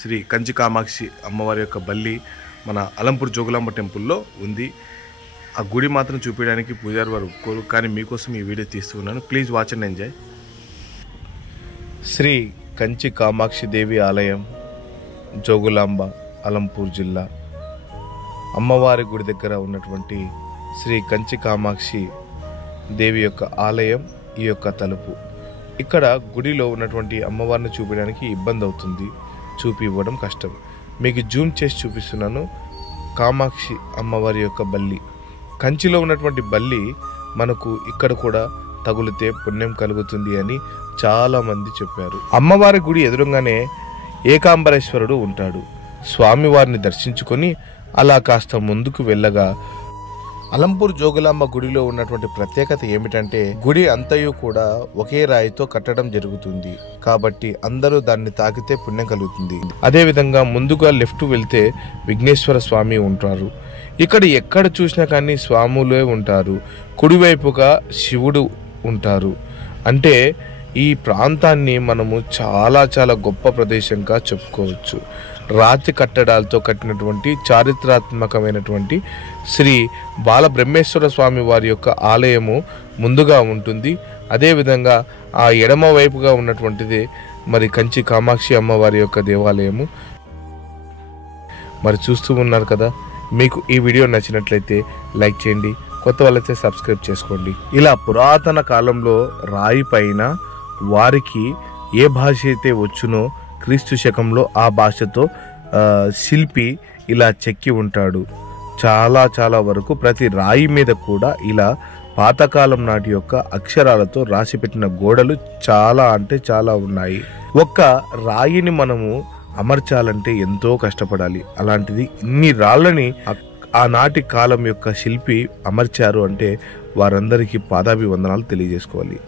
శ్రీ కంచి కామాక్షి అమ్మవారి యొక్క బల్లి మన అలంపూర్ జోగులాంబ టెంపుల్లో ఉంది. ఆ గుడి మాత్రం చూపించడానికి పూజారి వారు ఒప్పుకోరు, కానీ మీకోసం ఈ వీడియో తీస్తున్నాను. Please watch and enjoy. Shri Kanchi Kamakshi Devi ఆలయం, జోగులాంబ, అలంపూర్ జిల్లా. అమ్మవారి గుడి దగ్గర ఉన్నటువంటి శ్రీ కంచి కామాక్షి దేవి యొక్క ఆలయం ఈ యొక్క తలుపు. ఇక్కడ గుడిలో ఉన్నటువంటి అమ్మవారిని చూపించడానికి ఇబ్బంది అవుతుంది, చూపి ఇవ్వడం కష్టం. మీకు జూమ్ చేసి చూపిస్తున్నాను. కామాక్షి అమ్మవారి యొక్క బల్లి, కంచిలో ఉన్నటువంటి బల్లి మనకు ఇక్కడ కూడా తగులితే పుణ్యం కలుగుతుంది అని చాలామంది చెప్పారు. అమ్మవారి గుడి ఎదురుగానే ఏకాంబరేశ్వరుడు ఉంటాడు. స్వామివారిని దర్శించుకొని అలా కాస్త ముందుకు వెళ్ళగా అలంపూర్ జోగులాంబ గుడిలో ఉన్నటువంటి ప్రత్యేకత ఏమిటంటే గుడి అంతయు కూడా ఒకే రాయితో కట్టడం జరుగుతుంది. కాబట్టి అందరూ దాన్ని తాకితే పుణ్యం కలుగుతుంది. అదే విధంగా ముందుగా లెఫ్ట్ వెళ్తే విఘ్నేశ్వర స్వామి ఉంటారు. ఇక్కడ ఎక్కడ చూసినా కానీ స్వాములే ఉంటారు. కుడివైపుగా శివుడు ఉంటారు. అంటే ఈ ప్రాంతాన్ని మనము చాలా చాలా గొప్ప ప్రదేశంగా చెప్పుకోవచ్చు. రాతి కట్టడాలతో కట్టినటువంటి చారిత్రాత్మకమైనటువంటి శ్రీ బాలబ్రహ్మేశ్వర స్వామి వారి యొక్క ఆలయము ముందుగా ఉంటుంది. అదేవిధంగా ఆ ఎడమ వైపుగా ఉన్నటువంటిది మరి కంచి కామాక్షి అమ్మవారి యొక్క దేవాలయము. మరి చూస్తూ ఉన్నారు కదా. మీకు ఈ వీడియో నచ్చినట్లయితే లైక్ చేయండి, కొత్త వాళ్ళైతే సబ్స్క్రైబ్ చేసుకోండి. ఇలా పురాతన కాలంలో రాయి పైన వారికి ఏ భాష అయితే వచ్చునో క్రీస్తు శకంలో ఆ భాషతో శిల్పి ఇలా చెక్కి ఉంటాడు. చాలా చాలా వరకు ప్రతి రాయి మీద కూడా ఇలా పాతకాలం నాటి యొక్క అక్షరాలతో రాసిపెట్టిన గోడలు చాలా అంటే చాలా ఉన్నాయి. ఒక్క రాయిని మనము అమర్చాలంటే ఎంతో కష్టపడాలి. అలాంటిది ఇన్ని రాళ్ళని ఆనాటి కాలం యొక్క శిల్పి అమర్చారు అంటే వారందరికీ పాదాభివందనాలు తెలియజేసుకోవాలి.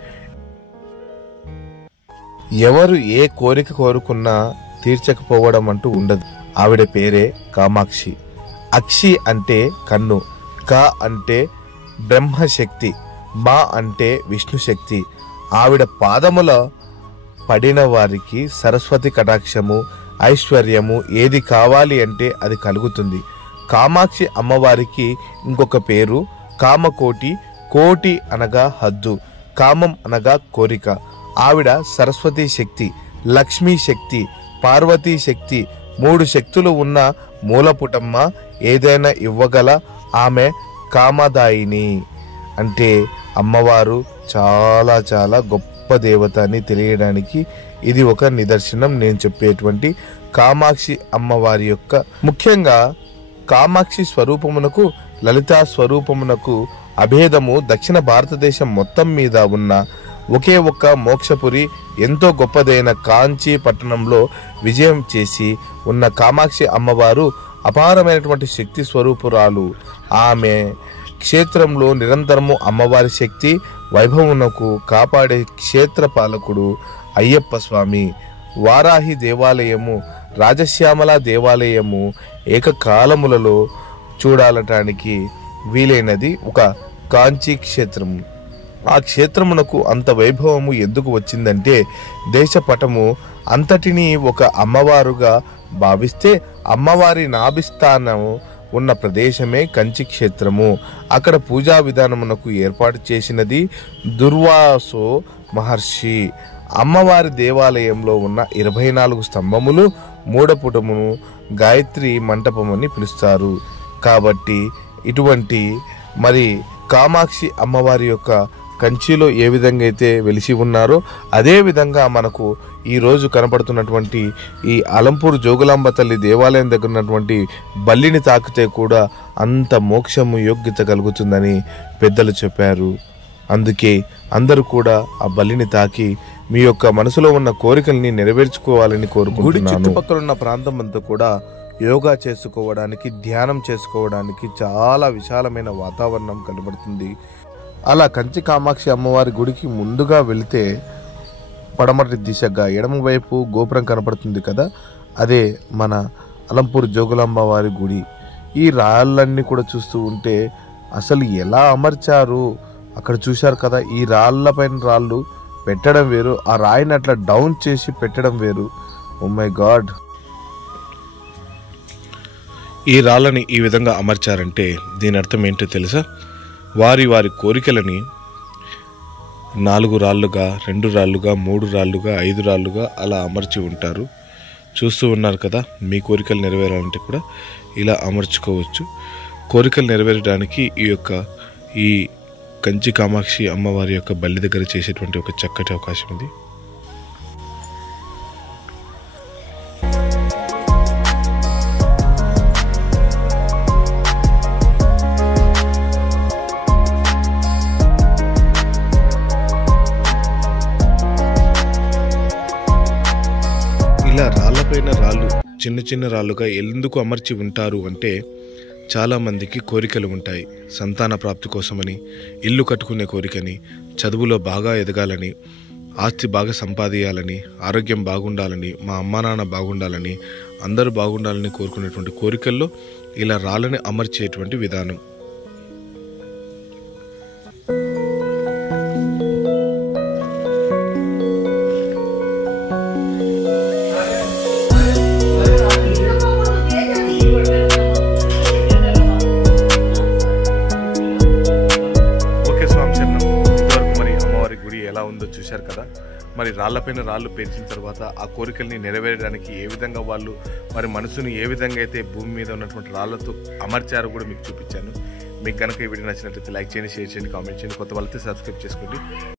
ఎవరు ఏ కోరిక కోరుకున్నా తీర్చకపోవడం అంటూ ఉండదు. ఆవిడ పేరే కామాక్షి. అక్షి అంటే కన్ను, క అంటే బ్రహ్మశక్తి, మా అంటే విష్ణుశక్తి. ఆవిడ పాదముల పడిన వారికి సరస్వతి కటాక్షము, ఐశ్వర్యము ఏది కావాలి అంటే అది కలుగుతుంది. కామాక్షి అమ్మవారికి ఇంకొక పేరు కామకోటి. కోటి అనగా హద్దు, కామం అనగా కోరిక. ఆవిడ సరస్వతి శక్తి, లక్ష్మీ శక్తి, పార్వతీ శక్తి, 3 శక్తులు ఉన్న మూలపుటమ్మ. ఏదైనా ఇవ్వగల ఆమె కామదాయిని. అంటే అమ్మవారు చాలా చాలా గొప్ప దేవత అని తెలియడానికి ఇది ఒక నిదర్శనం. నేను చెప్పేటువంటి కామాక్షి అమ్మవారి యొక్క ముఖ్యంగా కామాక్షి స్వరూపమునకు లలితా స్వరూపమునకు అభేదము దక్షిణ భారతదేశం మొత్తం మీద ఉన్న ఒకే ఒక్క మోక్షపురి ఎంతో గొప్పదైన కాంచీ పట్టణంలో విజయం చేసి ఉన్న కామాక్షి అమ్మవారు అపారమైనటువంటి శక్తి స్వరూపురాలు. ఆమె క్షేత్రంలో నిరంతరము అమ్మవారి శక్తి వైభవమునకు కాపాడే క్షేత్ర పాలకుడు అయ్యప్ప స్వామి. వారాహి దేవాలయము, రాజశ్యామల దేవాలయము ఏకకాలములలో చూడాలటానికి వీలైనది ఒక కాంచీ క్షేత్రము. ఆ క్షేత్రమునకు అంత వైభవము ఎందుకు వచ్చిందంటే దేశపటము అంతటినీ ఒక అమ్మవారుగా భావిస్తే అమ్మవారి నాభిస్థానము ఉన్న ప్రదేశమే కంచి క్షేత్రము. అక్కడ పూజా విధానమునకు ఏర్పాటు చేసినది దుర్వాసో మహర్షి. అమ్మవారి దేవాలయంలో ఉన్న 24 స్తంభములు మూడపుటమును గాయత్రి మంటపం అని పిలుస్తారు. కాబట్టి ఇటువంటి మరి కామాక్షి అమ్మవారి యొక్క కంచిలో ఏ విధంగా అయితే వెలిసి ఉన్నారో అదే విధంగా మనకు ఈరోజు కనపడుతున్నటువంటి ఈ అలంపూర్ జోగులాంబ తల్లి దేవాలయం దగ్గర ఉన్నటువంటి బల్లిని తాకితే కూడా అంత మోక్షము యోగ్యత కలుగుతుందని పెద్దలు చెప్పారు. అందుకే అందరూ కూడా ఆ బల్లిని తాకి మీ యొక్క మనసులో ఉన్న కోరికల్ని నెరవేర్చుకోవాలని కోరుకుంటున్నాను. చుట్టుపక్కల ఉన్న ప్రాంతం అంతా కూడా యోగా చేసుకోవడానికి, ధ్యానం చేసుకోవడానికి చాలా విశాలమైన వాతావరణం కనబడుతుంది. అలా కంచి కామాక్షి అమ్మవారి గుడికి ముందుగా వెళితే పడమటి దిశగా ఎడమవైపు గోపురం కనపడుతుంది కదా, అదే మన అలంపూర్ జోగులాంబ వారి గుడి. ఈ రాళ్ళన్నీ కూడా చూస్తూ ఉంటే అసలు ఎలా అమర్చారు అక్కడ చూశారు కదా. ఈ రాళ్ళ పైన రాళ్ళు పెట్టడం వేరు, ఆ రాయిని అట్లా డౌన్ చేసి పెట్టడం వేరు. Oh my god. ఈ రాళ్ళని ఈ విధంగా అమర్చారంటే దీని అర్థం ఏంటో తెలుసా? వారి వారి కోరికలని 4 రాళ్ళుగా, 2 రాళ్ళుగా, 3 రాళ్ళుగా, 5 రాళ్ళుగా అలా అమర్చి ఉంటారు. చూస్తూ ఉన్నారు కదా. మీ కోరికలు నెరవేరాలంటే కూడా ఇలా అమర్చుకోవచ్చు. కోరికలు నెరవేరడానికి ఈ కంచి కామాక్షి అమ్మవారి యొక్క బల్లి దగ్గర చేసేటువంటి ఒక చక్కటి అవకాశం ఇది. ఇలా రాళ్ళపైన రాళ్ళు చిన్న చిన్న రాళ్ళుగా ఎందుకు అమర్చి ఉంటారు అంటే, చాలామందికి కోరికలు ఉంటాయి. సంతాన ప్రాప్తి కోసమని, ఇల్లు కట్టుకునే కోరికని, చదువులో బాగా ఎదగాలని, ఆస్తి బాగా సంపాదించాలని, ఆరోగ్యం బాగుండాలని, మా అమ్మా నాన్న బాగుండాలని, అందరూ బాగుండాలని కోరుకునేటువంటి కోరికల్లో ఇలా రాళ్ళని అమర్చేటువంటి విధానం. ఎలా ఉందో చూశారు కదా. మరి రాళ్ళపైన రాళ్ళు పేర్చిన తర్వాత ఆ కోరికల్ని నెరవేరడానికి ఏ విధంగా వాళ్ళు మరి మనసుని ఏ విధంగా అయితే భూమి మీద ఉన్నటువంటి రాళ్ళతో అమర్చారో కూడా మీకు చూపించాను. మీకు కనుక ఈ వీడియో నచ్చినట్లయితే లైక్ చేయండి, షేర్ చేయండి, కామెంట్ చేయండి. కొత్త వాళ్ళైతే సబ్స్క్రైబ్ చేసుకోండి.